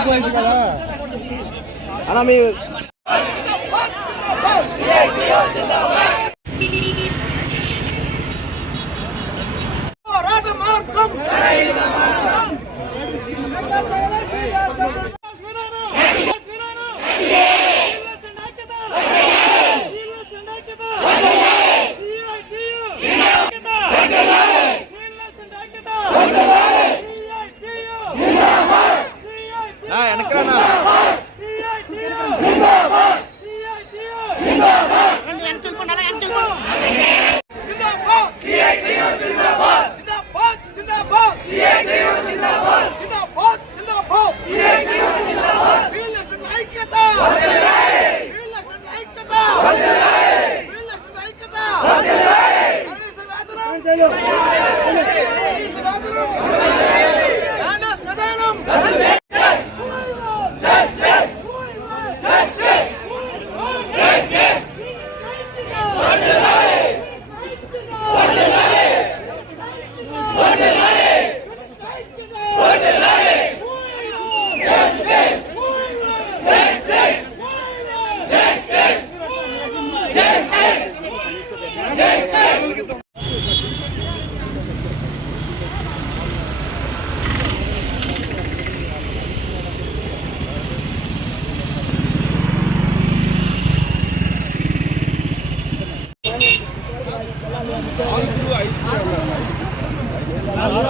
అయిపోయింది అన్న మీ Deus!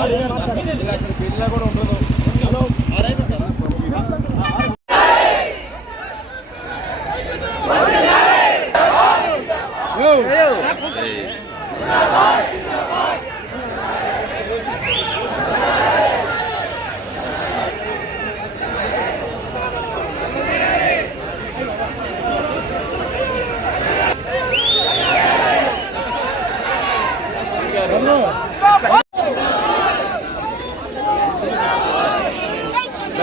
లోనే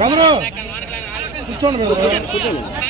బెదరు కూర్చోండి బెదరు